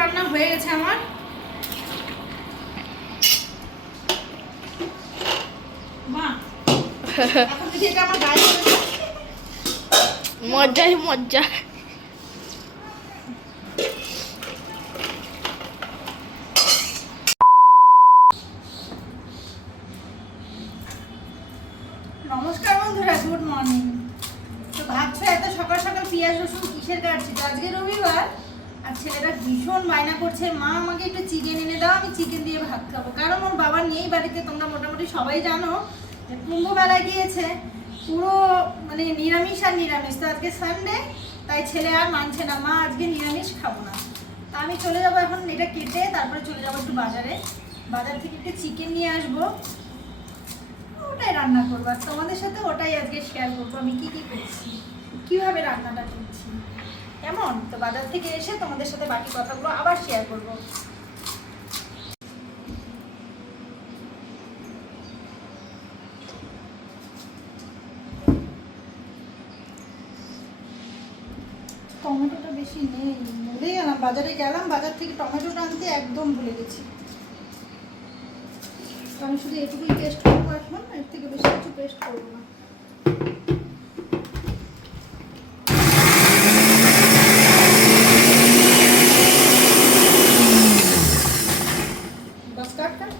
রান্না হয়ে গেছে আমার। মা এখন যদি এটা আমার গায়ে মজাই মজা। নমস্কার বন্ধুরা, গুড মর্নিং। তো ভাবছো এত সকাল সকাল পেঁয়াজ রসুন কিসের কাটছি? তো আজকে রবিবার, আর ছেলেটা ভীষণ বায়না করছে, মা আমাকে একটু চিকেন এনে দাও, আমি চিকেন দিয়ে ভাত খাবো। কারণ ওর বাবা নেই বাড়িতে, তোমরা মোটামুটি সবাই জানো যে কুম্ভ মেলায় গিয়েছে, পুরো মানে নিরামিষ আর নিরামিষ। তো আজকে সানডে, তাই ছেলে আর মানছে না, মা আজকে নিরামিষ খাবো না। তা আমি চলে যাবো এখন এটা কেটে, তারপরে চলে যাবো একটু বাজারে, বাজার থেকে একটু চিকেন নিয়ে আসবো, ওটাই রান্না করবো। আর তোমাদের সাথে ওটাই আজকে শেয়ার করবো, আমি কি কি করছি, কিভাবে রান্নাটা করছি। কেমন? তো বাজার থেকে এসে তোমাদের সাথে বাকি কথাগুলো আবার শেয়ার করবো। টমেটোটা বেশি নেই, ভুলে গেলাম, বাজারে গেলাম, বাজার থেকে টমেটোটা আনতে একদম ভুলে গেছি। তো আমি শুধু এটুকুই পেস্ট করবো এখন, এর থেকে বেশি কিছু পেস্ট করবো না। बस काट कर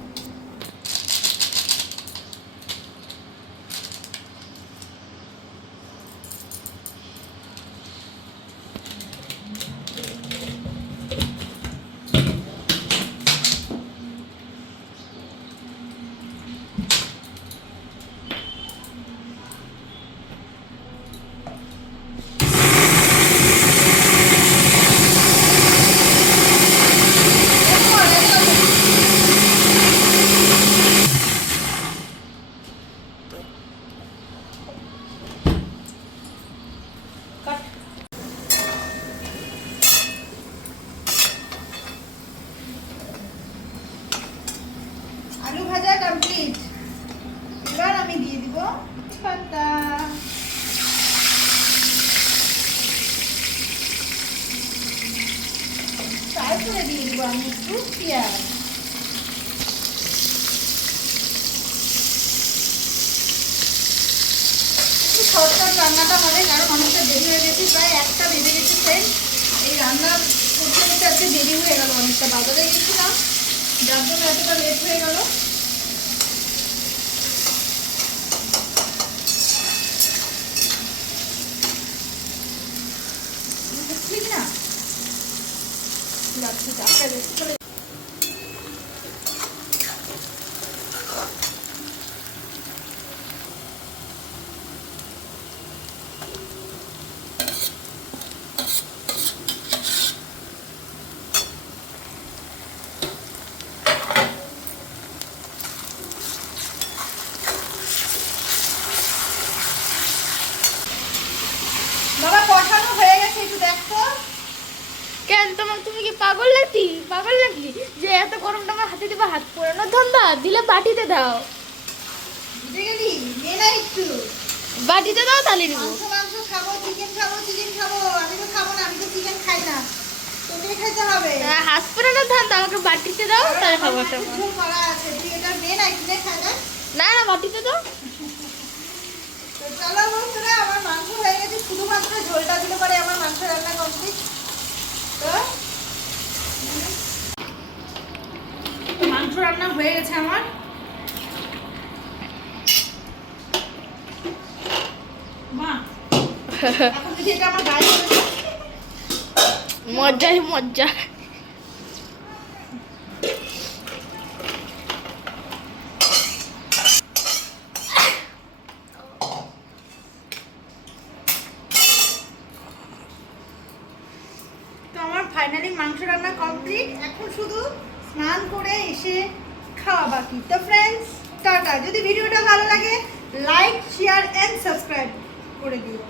आलू भाजा कमप्लीट। এবার আমি দিয়ে দিব পাতা, তারপরে দিয়ে দিব আমি একটু পেঁয়াজ। শর্টকাট রান্নাটা হবে, কারণ অনেকটা দেরি হয়ে গেছে, প্রায় 1টা বেজে গেছে ফ্রেন্ড। এই রান্না করতে করতে আজকে দেরি হয়ে গেল, অনেকটা বাজারে গেছিলাম, যার জন্য এতটা লেট হয়ে গেল। ঠিক না, যাচ্ছি চাপটা বেশি করে। বাবা কষানো হয়ে গেছে, একটু দেখো। কেন তুমি কি পাগল নাকি যে এত গরম টাকা হাতে দিবা? হাত পোড়ানোর ধান্দা দিলে বাটিতে দাও। বুঝে গেলি? নে না একটু বাটিতে দাও, তাহলে নিব। মাংস খাবো, চিকেন খাবো। আমি তো খাবো না, আমি তো চিকেন খাই না, তোকে খেতে হবে। হাত পোড়ানোর ধান্দা, আমাকে বাটিতে দাও, তাহলে খাবো। ঝোল করা আছে, তুই এটা নে না, একটু খাই না। না বাটিতে দাও। তো চলো বন্ধুরা, আমার মাংস হয়ে গেছে, শুধুমাত্র ঝোলটা দিলে পরে আমার মাংস রান্না কমপ্লিট। তো মাংস রান্না হয়ে গেছে আমার। মা এখন যদি এটা আমার গায়ে মজাই মজা। তো আমার ফাইনালি মাংস রান্না কমপ্লিট, এখন শুধু স্নান করে এসে খাওয়া বাকি। তো ফ্রেন্ডস, টাটা। যদি ভিডিওটা ভালো লাগে লাইক শেয়ার এন্ড সাবস্ক্রাইব করে দিও।